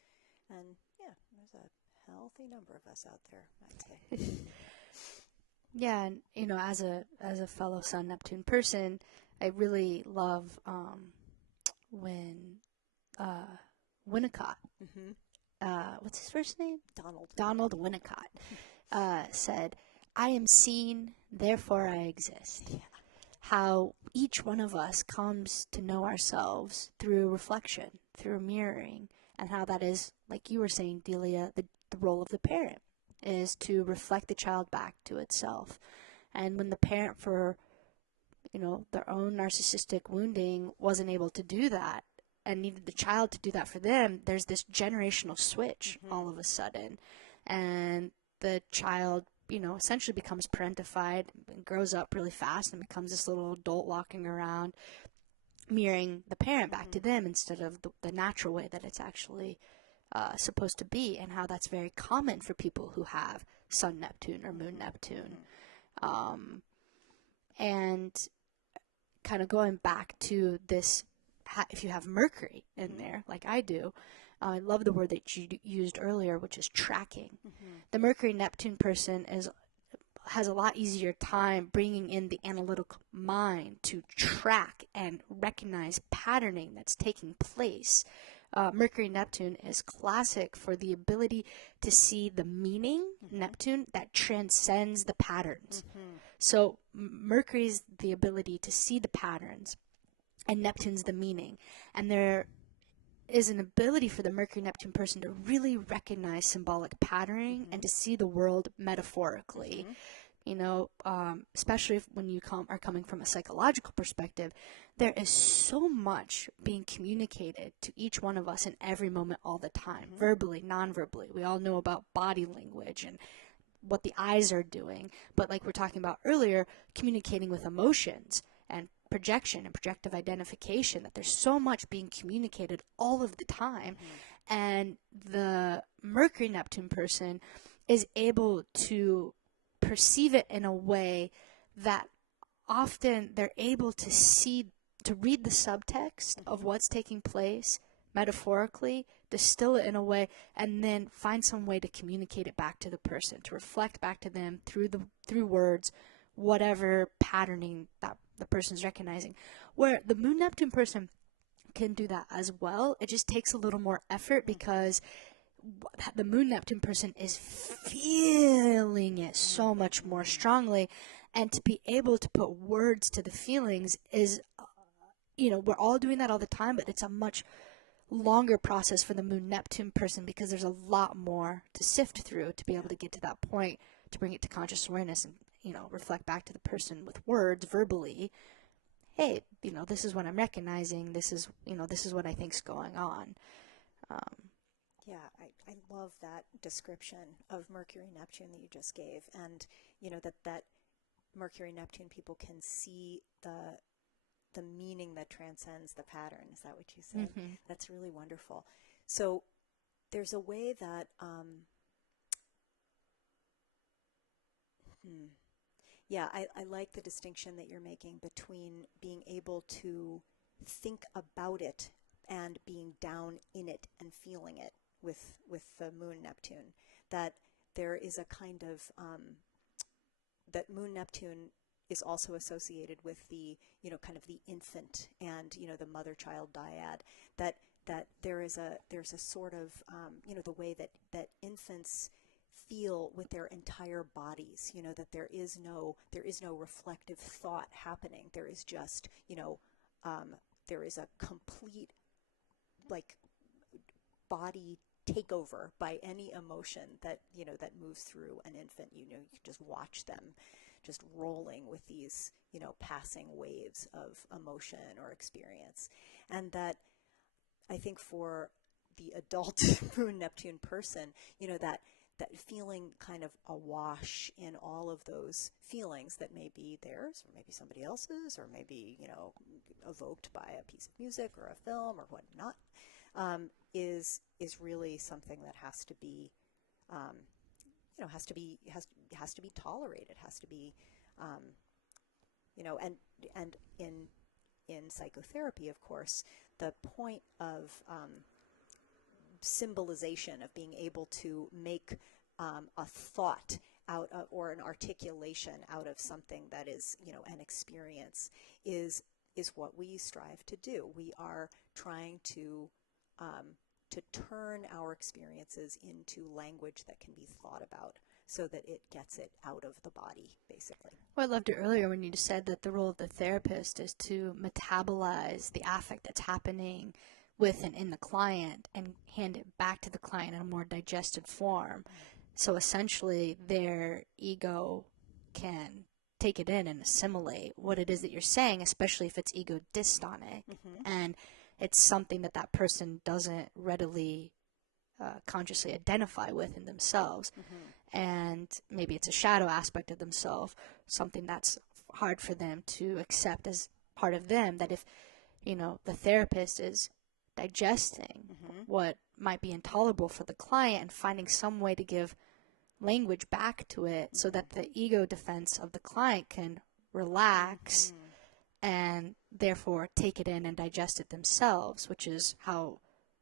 And there's a healthy number of us out there, I'd say. Yeah, and as a fellow Sun Neptune person, I really love when Winnicott, what's his first name? Donald Winnicott said, "I am seen, therefore I exist." Yeah. How each one of us comes to know ourselves through reflection, through mirroring, and how that is, like you were saying, Delia, the role of the parent is to reflect the child back to itself. And when the parent, for their own narcissistic wounding, wasn't able to do that and needed the child to do that for them, there's this generational switch all of a sudden, and the child essentially becomes parentified and grows up really fast and becomes this little adult walking around mirroring the parent back to them instead of the natural way that it's actually supposed to be, and how that's very common for people who have Sun Neptune or Moon Neptune. And kind of going back to this, if you have Mercury in there, like I do, I love the word that you used earlier, which is tracking. The Mercury-Neptune person has a lot easier time bringing in the analytical mind to track and recognize patterning that's taking place Mercury Neptune is classic for the ability to see the meaning, Neptune, that transcends the patterns. So Mercury's the ability to see the patterns, and Neptune's the meaning. And there is an ability for the Mercury Neptune person to really recognize symbolic patterning and to see the world metaphorically. You know, especially when you are coming from a psychological perspective, there is so much being communicated to each one of us in every moment all the time, verbally, non-verbally. We all know about body language and what the eyes are doing, but like we're talking about earlier, communicating with emotions and projection and projective identification, that there's so much being communicated all of the time. And the Mercury Neptune person is able to perceive it in a way that often they're able to see, to read the subtext of what's taking place metaphorically, distill it in a way, and then find some way to communicate it back to the person, to reflect back to them through words, whatever patterning that the person's recognizing. Where the Moon Neptune person can do that as well. It just takes a little more effort because the Moon Neptune person is feeling it so much more strongly, and to be able to put words to the feelings is, we're all doing that all the time, but it's a much longer process for the Moon Neptune person because there's a lot more to sift through to be able to get to that point, to bring it to conscious awareness and, reflect back to the person with words verbally. Hey, this is what I'm recognizing. This is what I think's going on. Yeah, I love that description of Mercury-Neptune that you just gave. And, that Mercury-Neptune people can see the meaning that transcends the pattern. Is that what you said? That's really wonderful. So there's a way that, I like the distinction that you're making between being able to think about it and being down in it and feeling it with the Moon Neptune. That there is a kind of that Moon Neptune is also associated with the kind of the infant and the mother-child dyad. That there's a sort of the way that infants feel with their entire bodies. That there is no reflective thought happening. There is just there is a complete body takeover by any emotion that that moves through an infant. You can just watch them just rolling with these passing waves of emotion or experience. And that I think for the adult Moon Neptune person, that feeling kind of awash in all of those feelings that may be theirs or maybe somebody else's or maybe evoked by a piece of music or a film or whatnot, is really something that has to be has to be tolerated, has to be and in psychotherapy, of course, the point of symbolization, of being able to make a thought out of, or an articulation out of something that is an experience, is what we strive to do. We are trying to turn our experiences into language that can be thought about so that it gets it out of the body, basically. Well, I loved it earlier when you said that the role of the therapist is to metabolize the affect that's happening with and in the client and hand it back to the client in a more digested form. So essentially their ego can take it in and assimilate what it is that you're saying, especially if it's ego dystonic. And it's something that person doesn't readily consciously identify with in themselves. And maybe it's a shadow aspect of themselves, something that's hard for them to accept as part of them, that if, the therapist is digesting what might be intolerable for the client and finding some way to give language back to it so that the ego defense of the client can relax and therefore take it in and digest it themselves, which is how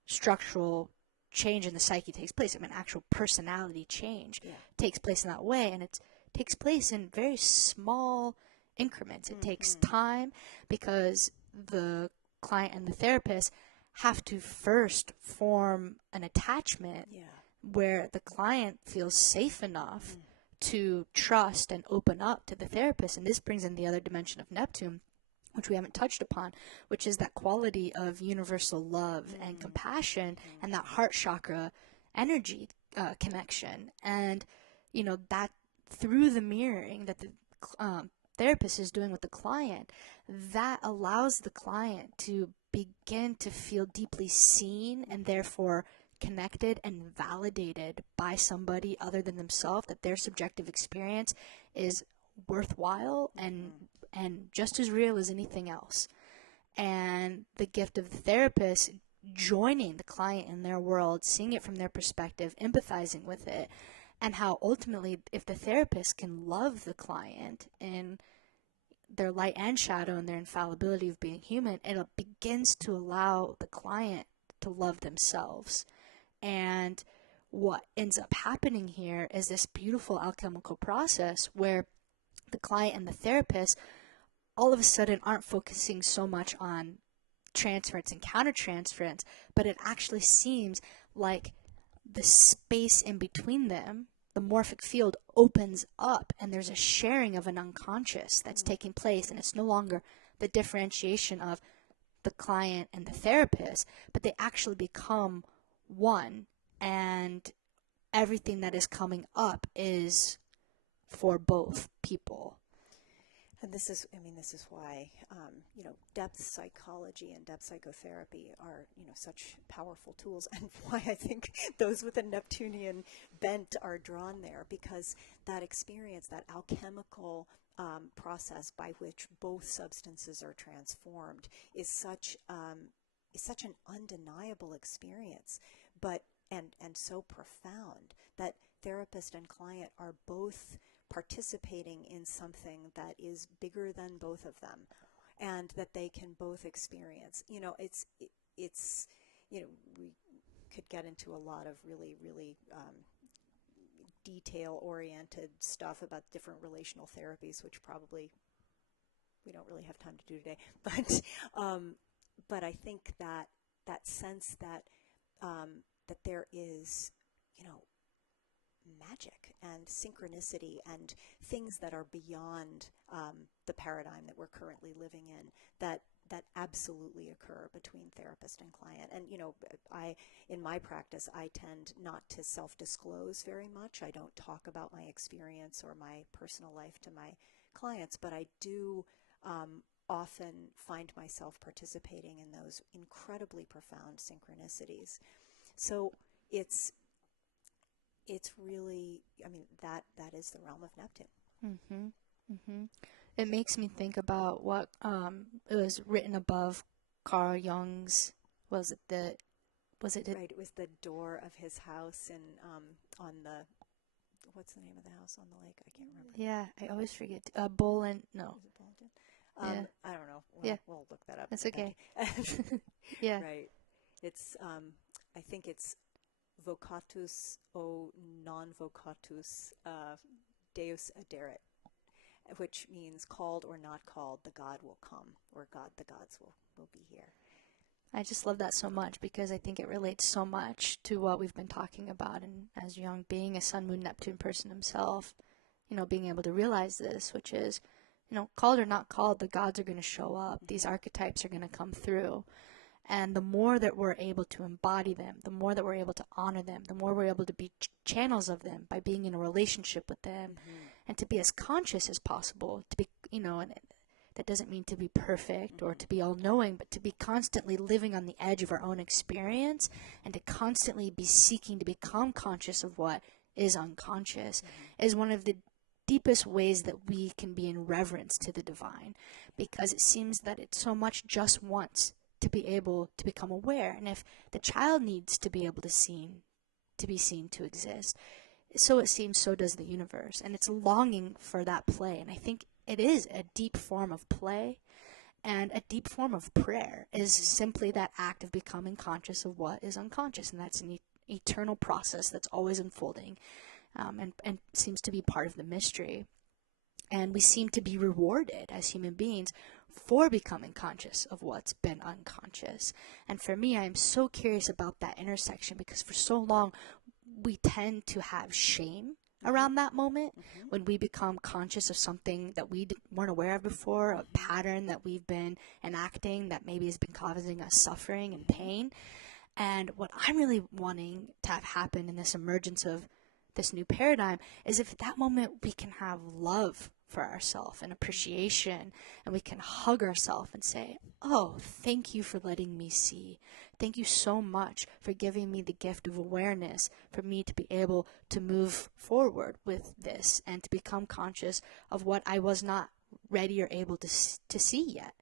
structural change in the psyche takes place. I mean, actual personality change takes place in that way, and it takes place in very small increments. It takes time because the client and the therapist have to first form an attachment where the client feels safe enough to trust and open up to the therapist. And this brings in the other dimension of Neptune, which we haven't touched upon, which is that quality of universal love and compassion and that heart chakra energy connection. And, you know, that through the mirroring that the therapist is doing with the client, that allows the client to begin to feel deeply seen and therefore connected and validated by somebody other than themselves, that their subjective experience is worthwhile and just as real as anything else. And the gift of the therapist joining the client in their world, seeing it from their perspective, empathizing with it, and how ultimately if the therapist can love the client in their light and shadow and their infallibility of being human, it begins to allow the client to love themselves. And what ends up happening here is this beautiful alchemical process where the client and the therapist all of a sudden aren't focusing so much on transference and countertransference, but it actually seems like the space in between them, the morphic field, opens up and there's a sharing of an unconscious that's taking place, and it's no longer the differentiation of the client and the therapist, but they actually become one, and everything that is coming up is for both people. And this is why, depth psychology and depth psychotherapy are, such powerful tools, and why I think those with a Neptunian bent are drawn there, because that experience, that alchemical process by which both substances are transformed is such an undeniable experience, but and so profound that therapist and client are both participating in something that is bigger than both of them, and that they can both experience. It's we could get into a lot of really, really detail-oriented stuff about different relational therapies, which probably we don't really have time to do today. But I think that sense that that there is, magic and synchronicity and things that are beyond the paradigm that we're currently living in, that absolutely occur between therapist and client. And in my practice, I tend not to self-disclose very much. I don't talk about my experience or my personal life to my clients, but I do often find myself participating in those incredibly profound synchronicities. So it's really, that is the realm of Neptune. It makes me think about what it was written above Carl Jung's. Right, it was the door of his house and on the, what's the name of the house on the lake? I can't remember. Yeah, I always forget. Bolin, no. Is it Bolton? I don't know. We'll look that up. That's okay. Yeah. Right. It's I think it's vocatus o non vocatus deus aderet, which means called or not called, the God will come, or the gods will be here. I just love that so much, because I think it relates so much to what we've been talking about, and as Jung, being a Sun, Moon, Neptune person himself, being able to realize this, which is, called or not called, the gods are going to show up. These archetypes are going to come through. And the more that we're able to embody them, the more that we're able to honor them, the more we're able to be channels of them by being in a relationship with them, and to be as conscious as possible, to be, and that doesn't mean to be perfect or to be all-knowing, but to be constantly living on the edge of our own experience, and to constantly be seeking to become conscious of what is unconscious, is one of the deepest ways that we can be in reverence to the divine, because it seems that it so much just wants to be able to become aware. And if the child needs to be able to be seen to exist, so it seems so does the universe, and it's longing for that play. And I think it is a deep form of play, and a deep form of prayer is simply that act of becoming conscious of what is unconscious, and that's an eternal process that's always unfolding, and seems to be part of the mystery. And we seem to be rewarded as human beings for becoming conscious of what's been unconscious. And for me, I'm so curious about that intersection, because for so long, we tend to have shame around that moment when we become conscious of something that we weren't aware of before, a pattern that we've been enacting that maybe has been causing us suffering and pain. And what I'm really wanting to have happen in this emergence of this new paradigm is if at that moment we can have love for ourselves and appreciation, and we can hug ourselves and say, oh, thank you for letting me see. Thank you so much for giving me the gift of awareness for me to be able to move forward with this and to become conscious of what I was not ready or able to see yet,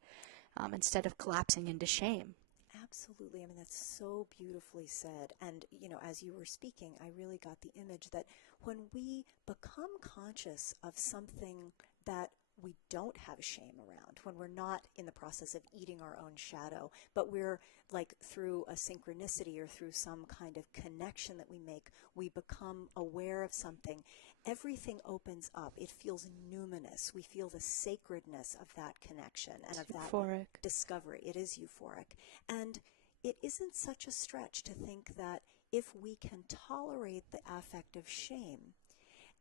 instead of collapsing into shame. Absolutely. I mean, that's so beautifully said. And, as you were speaking, I really got the image that when we become conscious of something that we don't have shame around, when we're not in the process of eating our own shadow, but we're like through a synchronicity or through some kind of connection that we make, we become aware of something. Everything opens up. It feels numinous. We feel the sacredness of that connection and of that discovery. It is euphoric. And it isn't such a stretch to think that if we can tolerate the affect of shame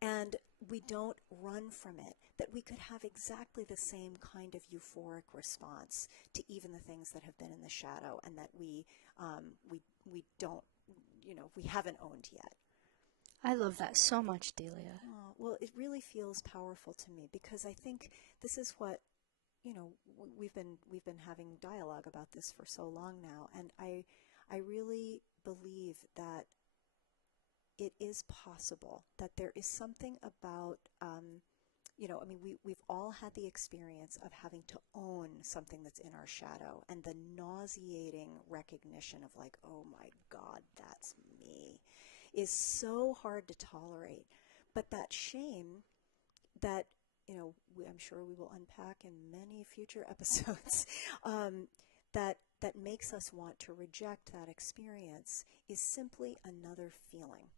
and we don't run from it, that we could have exactly the same kind of euphoric response to even the things that have been in the shadow and that we don't, we haven't owned yet. I love that so much, Delia. Oh, well, it really feels powerful to me because I think this is what, we've been having dialogue about this for so long now, and I really believe that it is possible, that there is something about, we've all had the experience of having to own something that's in our shadow and the nauseating recognition of like, oh my God, that's me, is so hard to tolerate. But that shame that, I'm sure we will unpack in many future episodes, that makes us want to reject that experience is simply another feeling.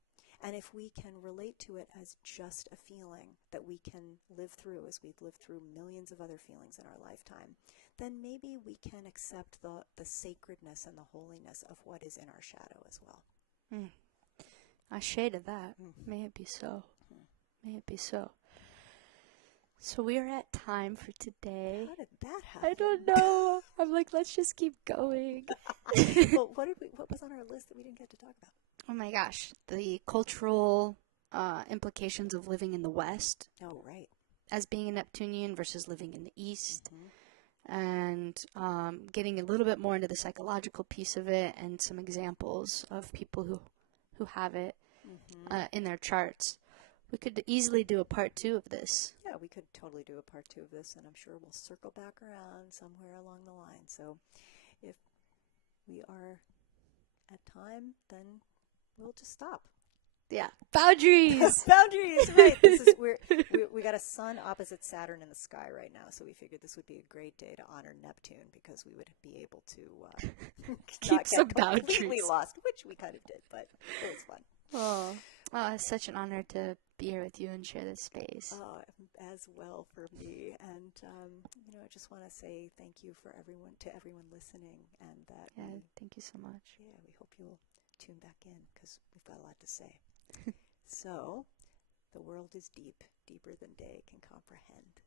And if we can relate to it as just a feeling that we can live through as we've lived through millions of other feelings in our lifetime, then maybe we can accept the sacredness and the holiness of what is in our shadow as well. A shade of that. May it be so. May it be so. So we are at time for today. How did that happen? I don't know. I'm like, let's just keep going. Well, what was on our list that we didn't get to talk about? Oh my gosh. The cultural implications of living in the West. Oh, right. As being a Neptunian versus living in the East. And getting a little bit more into the psychological piece of it and some examples of people who have it in their charts. We could easily do a part 2 of this. Yeah, we could totally do a part 2 of this, and I'm sure we'll circle back around somewhere along the line. So if we are at time, then we'll just stop. Yeah. Boundaries! Boundaries, right. We got a sun opposite Saturn in the sky right now, so we figured this would be a great day to honor Neptune because we would be able to keep some boundaries. Completely lost, which we kind of did, but it was fun. Oh, it's such an honor to be here with you and share this space. Oh, as well for me. And, I just want to say thank you to everyone listening. And that thank you so much. Yeah, we hope you'll tune back in because we've got a lot to say. So, the world is deep, deeper than day can comprehend.